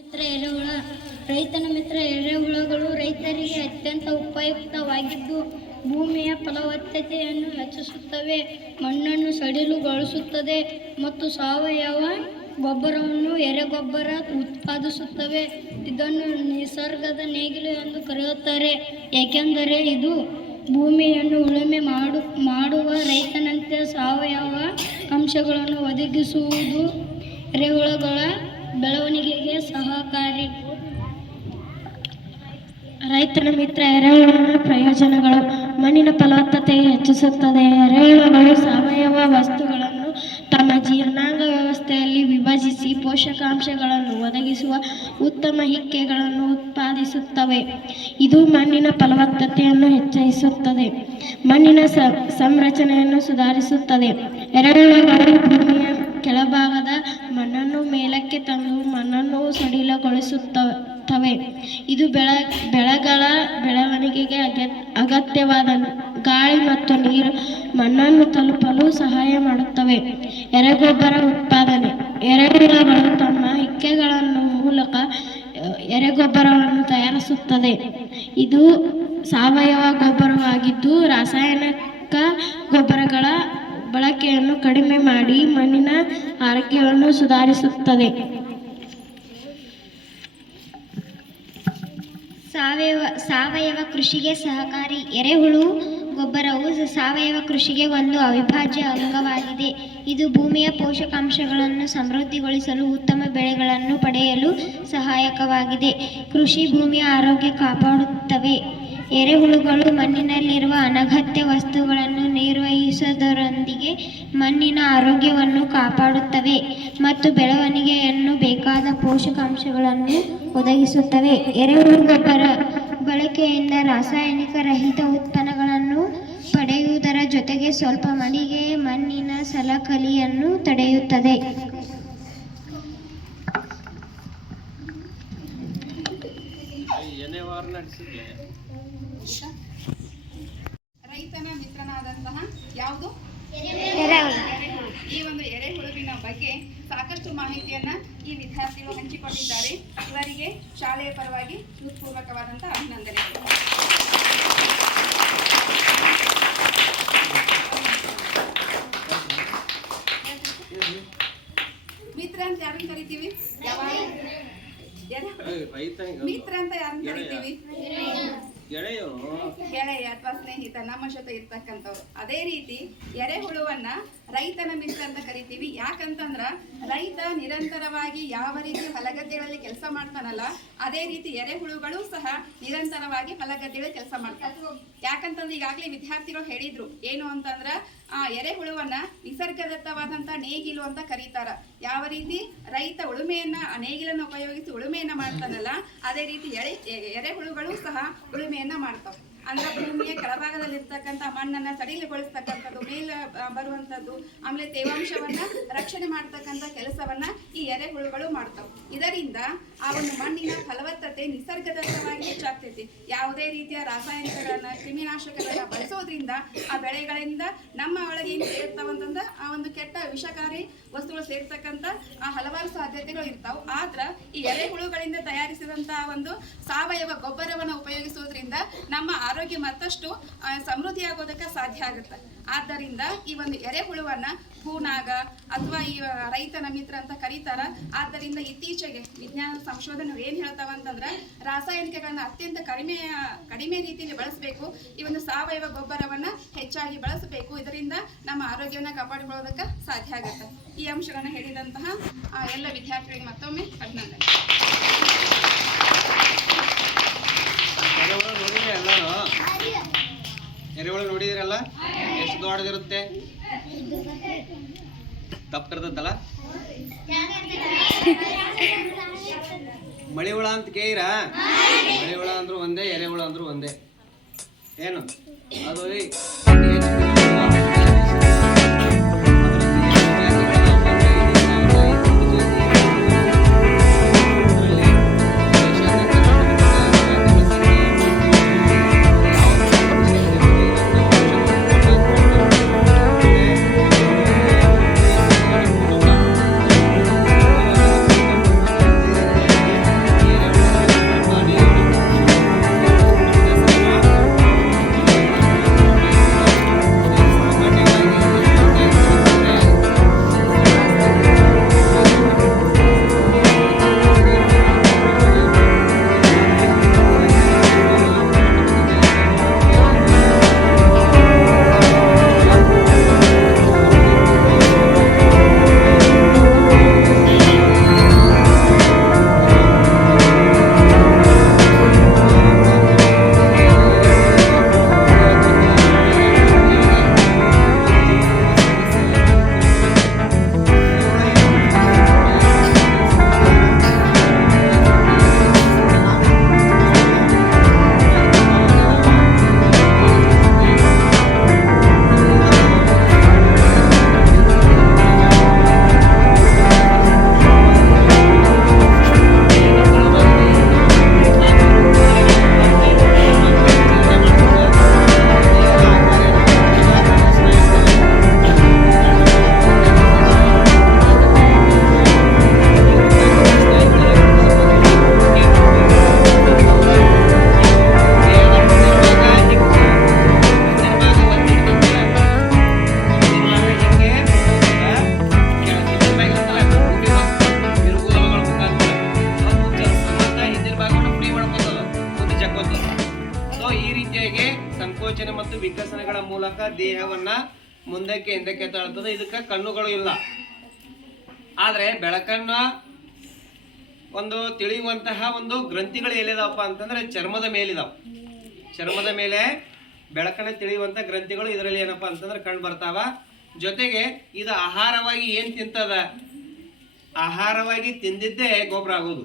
ಮಿತ್ರ ಎರೆಹುಳ, ರೈತನ ಮಿತ್ರ ಎರೆಹುಳಗಳು ರೈತರಿಗೆ ಅತ್ಯಂತ ಉಪಯುಕ್ತವಾಗಿದ್ದು, ಭೂಮಿಯ ಫಲವತ್ತತೆಯನ್ನು ಹೆಚ್ಚಿಸುತ್ತವೆ, ಮಣ್ಣನ್ನು ಸಡಿಲುಗೊಳಿಸುತ್ತದೆ ಮತ್ತು ಸಾವಯವ ಗೊಬ್ಬರವನ್ನು ಎರೆಗೊಬ್ಬರ ಉತ್ಪಾದಿಸುತ್ತವೆ. ಇದನ್ನು ನಿಸರ್ಗದ ನೇಗಿಲು ಎಂದು ಕರೆಯುತ್ತಾರೆ. ಏಕೆಂದರೆ ಇದು ಭೂಮಿಯನ್ನು ಉಳುಮೆ ಮಾಡು, ಮಾಡುವ ರೈತನಂತೆ ಸಾವಯವ ಅಂಶಗಳನ್ನು ಒದಗಿಸುವುದು ಎರೆಹುಳಗಳ ಬೆಳವಣಿಗೆಗೆ ಸಹಕಾರಿ. ರೈತನ ಮಿತ್ರ ಎರೆಹುಳುಗಳ ಪ್ರಯೋಜನಗಳು ಮಣ್ಣಿನ ಫಲವತ್ತತೆ ಹೆಚ್ಚಿಸುತ್ತದೆ. ಎರೆಹುಳುಗಳು ಸಾವಯವ ವಸ್ತುಗಳನ್ನು ತಮ್ಮ ಜೀರ್ಣಾಂಗ ವ್ಯವಸ್ಥೆಯಲ್ಲಿ ವಿಭಜಿಸಿ ಪೋಷಕಾಂಶಗಳನ್ನು ಒದಗಿಸುವ ಉತ್ತಮ ಹಿಕ್ಕೆಗಳನ್ನು ಉತ್ಪಾದಿಸುತ್ತವೆ. ಇದು ಮಣ್ಣಿನ ಫಲವತ್ತತೆಯನ್ನು ಹೆಚ್ಚಿಸುತ್ತದೆ. ಮಣ್ಣಿನ ಸಂರಚನೆಯನ್ನು ಸುಧಾರಿಸುತ್ತದೆ. ಎರೆಹುಳುಗಳು ಭೂಮಿಯ ಕೆಳಭಾಗದ ಮಣ್ಣನ್ನು ಮೇಲಕ್ಕೆ ತಂದು ಮಣ್ಣನ್ನು ಸಡಿಲಗೊಳಿಸುತ್ತವೆ. ಇದು ಬೆಳ, ಬೆಳೆಗಳ ಬೆಳವಣಿಗೆಗೆ ಅಗ ಅಗತ್ಯವಾದ ಗಾಳಿ ಮತ್ತು ನೀರು ಮಣ್ಣನ್ನು ತಲುಪಲು ಸಹಾಯ ಮಾಡುತ್ತವೆ. ಎರೆಗೊಬ್ಬರ ಉತ್ಪಾದನೆ. ಎರೆಹುಳುಗಳು ತಮ್ಮ ಹಿಕ್ಕೆಗಳನ್ನು ಮೂಲಕ ಎರೆಗೊಬ್ಬರವನ್ನು ತಯಾರಿಸುತ್ತದೆ. ಇದು ಸಾವಯವ ಗೊಬ್ಬರವಾಗಿದ್ದು ರಾಸಾಯನಿಕ ಗೊಬ್ಬರಗಳ ಬಳಕೆಯನ್ನು ಕಡಿಮೆ ಮಾಡಿ ಮಣ್ಣಿನ ಆರೋಗ್ಯವನ್ನು ಸುಧಾರಿಸುತ್ತದೆ. ಸಾವಯವ ಸಾವಯವ ಕೃಷಿಗೆ ಸಹಕಾರಿ ಎರೆಹುಳು ಗೊಬ್ಬರವು ಸಾವಯವ ಕೃಷಿಗೆ ಒಂದು ಅವಿಭಾಜ್ಯ ಅಂಗವಾಗಿದೆ. ಇದು ಭೂಮಿಯ ಪೋಷಕಾಂಶಗಳನ್ನು ಸಮೃದ್ಧಿಗೊಳಿಸಲು ಉತ್ತಮ ಬೆಳೆಗಳನ್ನು ಪಡೆಯಲು ಸಹಾಯಕವಾಗಿದೆ. ಕೃಷಿ ಭೂಮಿಯ ಆರೋಗ್ಯ ಕಾಪಾಡುತ್ತವೆ. ಎರೆಹುಳುಗಳು ಮಣ್ಣಿನಲ್ಲಿರುವ ಅನಗತ್ಯ ವಸ್ತುಗಳನ್ನು ಮಣ್ಣಿನ ಆರೋಗ್ಯವನ್ನು ಕಾಪಾಡುತ್ತವೆ ಮತ್ತು ಬೆಳವಣಿಗೆಯನ್ನು ಬೇಕಾದ ಪೋಷಕಾಂಶಗಳನ್ನು ಒದಗಿಸುತ್ತವೆ. ಎರೆಹುಳು ಗೊಬ್ಬರ ಬಳಕೆಯಿಂದ ರಾಸಾಯನಿಕ ರಹಿತ ಉತ್ಪನ್ನಗಳನ್ನು ಪಡೆಯುವುದರ ಜೊತೆಗೆ ಸ್ವಲ್ಪ ಮಡಿಗೆ ಮಣ್ಣಿನ ಸಲಕಲಿಯನ್ನು ತಡೆಯುತ್ತದೆ ಮಿತ್ರನಾದಂತಹ ಯಾವುದು ಈ ಒಂದು ಎರೆಹುಳುವಿನ ಬಗ್ಗೆ ಸಾಕಷ್ಟು ಮಾಹಿತಿಯನ್ನ ಈ ವಿದ್ಯಾರ್ಥಿಗಳು ಹಂಚಿಕೊಂಡಿದ್ದಾರೆ. ಇವರಿಗೆ ಶಾಲೆಯ ಪರವಾಗಿ ಹೃತ್ಪೂರ್ವಕವಾದಂತಹ ಅಭಿನಂದನೆಗಳು ಮಿತ್ರ ಅಂತ ಯಾರನ್ನು ಕರಿತೀವಿ? ಮಿತ್ರ ಅಂತ ಯಾರನ್ನು ಕರಿತೀವಿ? ಗೆಳೆಯ. ಅಥವಾ ಸ್ನೇಹಿತ ನಮ್ಮ ಜೊತೆ ಇರ್ತಕ್ಕಂಥವ್ರು. ಅದೇ ರೀತಿ ಎರೆಹುಳುವನ್ನ ರೈತನ ಮಿತ್ರ ಅಂತ ಕರಿತೀವಿ. ಯಾಕಂತಂದ್ರ ರೈತ ನಿರಂತರವಾಗಿ ಯಾವ ರೀತಿ ಹೊಲಗದ್ದೆಗಳಲ್ಲಿ ಕೆಲಸ ಮಾಡ್ತಾನಲ್ಲ, ಅದೇ ರೀತಿ ಎರೆಹುಳುಗಳು ಸಹ ನಿರಂತರವಾಗಿ ಹೊಲಗದ್ದೆಗಳಲ್ಲಿ ಕೆಲಸ ಮಾಡ್ತಾರೆ ಯಾಕಂತಂದ್ರೆ ಈಗಾಗಲೇ ವಿದ್ಯಾರ್ಥಿಗಳು ಹೇಳಿದ್ರು, ಏನು ಅಂತಂದ್ರ, ಆ ಎರೆಹುಳುವನ್ನ ನಿಸರ್ಗದತ್ತವಾದಂತ ನೇಗಿಲು ಅಂತ ಕರೀತಾರ. ಯಾವ ರೀತಿ? ರೈತ ಉಳುಮೆಯನ್ನ ನೇಗಿಲನ್ನು ಉಪಯೋಗಿಸಿ ಉಳುಮೆಯನ್ನ ಮಾಡ್ತಾನಲ್ಲ, ಅದೇ ರೀತಿ ಎರೆ ಎರೆಹುಳುಗಳು ಸಹ ಉಳುಮೆಯನ್ನ ಮಾಡ್ತಾವ. ಅಂದ್ರೆ ಭೂಮಿಯ ಕೆಳಭಾಗದಲ್ಲಿರ್ತಕ್ಕಂಥ ಮಣ್ಣನ್ನ ಸಡಿಲಗೊಳಿಸ್ತಕ್ಕಂಥದ್ದು, ಮೇಲ ಬರುವಂಥದ್ದು, ಆಮೇಲೆ ತೇವಾಂಶವನ್ನ ರಕ್ಷಣೆ ಮಾಡ್ತಕ್ಕಂಥ ಕೆಲಸವನ್ನ ಈ ಎರೆಹುಳುಗಳು ಮಾಡ್ತವೆ. ಇದರಿಂದ ಆ ಒಂದು ಮಣ್ಣಿನ ಫಲವತ್ತತೆ ನಿಸರ್ಗದತ್ತವಾಗಿ ಹೆಚ್ಚಾಗ್ತೈತಿ. ಯಾವುದೇ ರೀತಿಯ ರಾಸಾಯನಿಕಗಳನ್ನ, ಕ್ರಿಮಿನಾಶಕಗಳನ್ನ ಬಳಸೋದ್ರಿಂದ ಆ ಬೆಳೆಗಳಿಂದ ನಮ್ಮ ಒಳಗೆ ಏನು ಸೇರ್ತಾವಂತಂದ್ರೆ ಆ ಒಂದು ಕೆಟ್ಟ ವಿಷಕಾರಿ ವಸ್ತುಗಳು ಸೇರ್ತಕ್ಕಂಥ ಆ ಹಲವಾರು ಸಾಧ್ಯತೆಗಳು ಇರ್ತಾವ. ಆದ್ರ ಈ ಎರೆಹುಳುಗಳಿಂದ ತಯಾರಿಸಿದಂತಹ ಒಂದು ಸಾವಯವ ಗೊಬ್ಬರವನ್ನು ಉಪಯೋಗಿಸೋದ್ರಿಂದ ನಮ್ಮ ಆರೋಗ್ಯ ಮತ್ತಷ್ಟು ಸಮೃದ್ಧಿ ಸಮೃದ್ಧಿಯಾಗೋದಕ್ಕೆ ಸಾಧ್ಯ ಆಗುತ್ತೆ. ಆದ್ದರಿಂದ ಈ ಒಂದು ಎರೆಹುಳುವನ್ನ ಹೂನಾಗ ಅಥವಾ ಈ ರೈತನ ಮಿತ್ರ ಅಂತ ಕರೀತಾರ. ಆದ್ದರಿಂದ ಇತ್ತೀಚೆಗೆ ವಿಜ್ಞಾನ ಸಂಶೋಧನೆ ಏನ್ ಹೇಳ್ತಾವ ಅಂತಂದ್ರೆ ರಾಸಾಯನಿಕಗಳನ್ನ ಅತ್ಯಂತ ಕಡಿಮೆ ಕಡಿಮೆ ರೀತಿಯಲ್ಲಿ ಬಳಸಬೇಕು. ಈ ಒಂದು ಸಾವಯವ ಗೊಬ್ಬರವನ್ನ ಹೆಚ್ಚಾಗಿ ಬಳಸಬೇಕು. ಇದರಿಂದ ನಮ್ಮ ಆರೋಗ್ಯವನ್ನ ಕಾಪಾಡಿಕೊಳ್ಳೋದಕ್ಕೆ ಸಾಧ್ಯ ಆಗುತ್ತೆ. ಈ ಅಂಶಗಳನ್ನು ಹೇಳಿದಂತಹ ಎಲ್ಲ ವಿದ್ಯಾರ್ಥಿಗಳಿಗೆ ಮತ್ತೊಮ್ಮೆ ಅಭಿನಂದನೆ. ಎರೆಹುಳ ನೋಡಿದಿರಲ್ಲ? ಎಷ್ಟು ದೊಡ್ಡದಿರುತ್ತೆ? ತಪ್ಪು ಇರ್ತದಲ್ಲ ಮಳಿ ಹುಳ ಅಂತ ಕೇಳಿರ? ಮಳಿ ಹುಳ ಅಂದ್ರು ಒಂದೇ, ಎರೆಹುಳ ಅಂದ್ರು ಒಂದೇ. ಏನು? ಅದು ಮುಂದಕ್ಕೆ ಹಿಂದಕ್ಕೆ ತಳ್ತದೆ ಇದಕ್ಕೆ ಕಣ್ಣುಗಳು ಇಲ್ಲ. ಆದರೆ ಬೆಳಕನ್ನ ಒಂದು ತಿಳಿಯುವಂತಹ ಒಂದು ಗ್ರಂಥಿಗಳು ಎಲ್ಲಿದಾವಪ್ಪ ಅಂತಂದ್ರೆ ಚರ್ಮದ ಮೇಲಿದಾವೆ. ಚರ್ಮದ ಮೇಲೆ ಬೆಳಕನ್ನು ತಿಳಿಯುವಂತ ಗ್ರಂಥಿಗಳು ಇದರಲ್ಲಿ ಏನಪ್ಪ ಅಂತಂದ್ರೆ ಕಂಡು ಬರ್ತಾವ. ಜೊತೆಗೆ ಇದು ಆಹಾರವಾಗಿ ಏನು ತಿಂತದ? ಆಹಾರವಾಗಿ ತಿಂದಿದ್ದೇ ಗೊಬ್ಬರ ಆಗೋದು.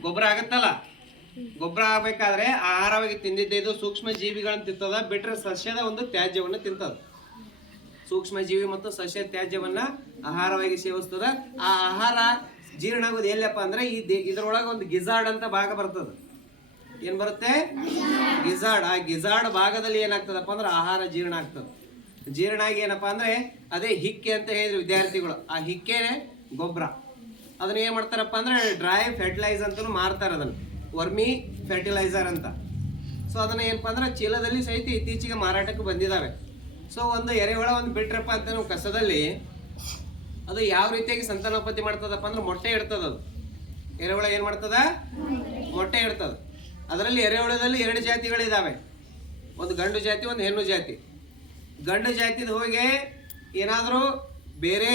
ಗೊಬ್ಬರ ಆಗತ್ತಲ್ಲ? ಗೊಬ್ಬರ ಆಗ್ಬೇಕಾದ್ರೆ ಆಹಾರವಾಗಿ ತಿಂದಿದ್ದೆ ಇದು ಸೂಕ್ಷ್ಮ ಜೀವಿಗಳನ್ನ ತಿಂತದ, ಬಿಟ್ರೆ ಸಸ್ಯದ ಒಂದು ತ್ಯಾಜ್ಯವನ್ನು ತಿಂತದ. ಸೂಕ್ಷ್ಮ ಜೀವಿ ಮತ್ತು ಸಸ್ಯ ತ್ಯಾಜ್ಯವನ್ನ ಆಹಾರವಾಗಿ ಸೇವಿಸ್ತದ. ಆ ಆಹಾರ ಜೀರ್ಣ ಆಗೋದು ಎಲ್ಲಪ್ಪ ಅಂದ್ರೆ ಈ ಇದ್ರೊಳಗೆ ಒಂದು ಗಿಜಾರ್ಡ್ ಅಂತ ಭಾಗ ಬರ್ತದ. ಏನ್ ಬರುತ್ತೆ? ಗಿಜಾರ್ಡ್. ಆ ಗಿಜಾರ್ಡ್ ಭಾಗದಲ್ಲಿ ಏನಾಗ್ತದಪ್ಪ ಅಂದ್ರೆ ಆಹಾರ ಜೀರ್ಣ ಆಗ್ತದ. ಜೀರ್ಣ ಆಗಿ ಏನಪ್ಪಾ ಅಂದ್ರೆ ಅದೇ ಹಿಕ್ಕೆ ಅಂತ ಹೇಳಿದ್ರು ವಿದ್ಯಾರ್ಥಿಗಳು. ಆ ಹಿಕ್ಕೆ ಗೊಬ್ಬರ ಅದನ್ನ ಏನ್ ಮಾಡ್ತಾರಪ್ಪ ಅಂದ್ರೆ ಡ್ರೈ ಫರ್ಟಿಲೈಸರ್ ಅಂತ ಮಾರ್ತಾರೆ ಅದನ್ನು. ವರ್ಮಿ ಫರ್ಟಿಲೈಸರ್ ಅಂತ. ಸೊ ಅದನ್ನ ಏನಪ್ಪಾ ಅಂದ್ರೆ ಚೀಲದಲ್ಲಿ ಸಹಿತ ಇತ್ತೀಚೆಗೆ ಮಾರಾಟಕ್ಕೆ ಬಂದಿದ್ದಾವೆ ಸೊ ಒಂದು ಎರೆಹುಳ ಒಂದು ಬಿಟ್ರಪ್ಪ ಅಂತ ನಾವು ಕಸದಲ್ಲಿ ಅದು ಯಾವ ರೀತಿಯಾಗಿ ಸಂತಾನೋತ್ಪತ್ತಿ ಮಾಡ್ತದಪ್ಪ ಅಂದ್ರೆ ಮೊಟ್ಟೆ ಇಡ್ತದ ಅದು. ಎರೆಹುಳ ಏನ್ ಮಾಡ್ತದ? ಮೊಟ್ಟೆ ಇಡ್ತದ. ಅದರಲ್ಲಿ ಎರೆಹುಳದಲ್ಲಿ ಎರಡು ಜಾತಿಗಳಿದಾವೆ. ಒಂದು ಗಂಡು ಜಾತಿ, ಒಂದು ಹೆಣ್ಣು ಜಾತಿ. ಗಂಡು ಜಾತಿದ ಹೋಗಿ ಏನಾದರೂ ಬೇರೆ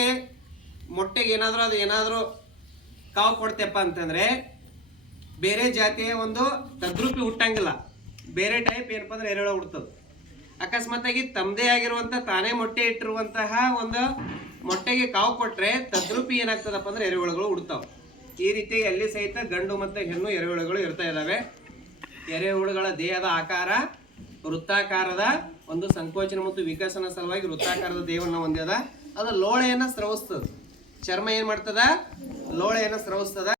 ಮೊಟ್ಟೆಗೆ ಏನಾದರೂ ಅದು ಏನಾದರೂ ಕಾವು ಕೊಡ್ತೇಪ್ಪ ಅಂತಂದರೆ ಬೇರೆ ಜಾತಿಯ ಒಂದು ತದ್ರೂಪಿ ಹುಟ್ಟಂಗಿಲ್ಲ. ಬೇರೆ ಟೈಪ್ ಏನಪ್ಪ ಅಂದ್ರೆ ಎರೆಹುಳ ಹುಡ್ತದೆ. ಅಕಸ್ಮಾತಾಗಿ ತಮ್ಮದೇ ಆಗಿರುವಂತ ತಾನೇ ಮೊಟ್ಟೆ ಇಟ್ಟಿರುವಂತಹ ಒಂದು ಮೊಟ್ಟೆಗೆ ಕಾವು ಕೊಟ್ರೆ ತದ್ರೂಪಿ ಏನಾಗ್ತದಪ್ಪ ಅಂದ್ರೆ ಎರೆಹುಳುಗಳು ಹುಡ್ತಾವ ಈ ರೀತಿ ಅಲ್ಲಿ ಸಹಿತ ಗಂಡು ಮತ್ತು ಹೆಣ್ಣು ಎರೆಹುಳುಗಳು ಇರ್ತಾ ಇದ್ದಾವೆ ಎರೆಹುಳುಗಳ ದೇಹದ ಆಕಾರ, ವೃತ್ತಾಕಾರದ ಒಂದು ಸಂಕೋಚನ ಮತ್ತು ವಿಕಸನ ಸಲುವಾಗಿ ವೃತ್ತಾಕಾರದ ದೇಹವನ್ನು ಹೊಂದ್ಯದ. ಅದು ಲೋಳೆಯನ್ನ ಸ್ರವಿಸ್ತದ. ಚರ್ಮ ಏನು ಮಾಡ್ತದ? ಲೋಳೆಯನ್ನ ಸ್ರವಿಸ್ತದ.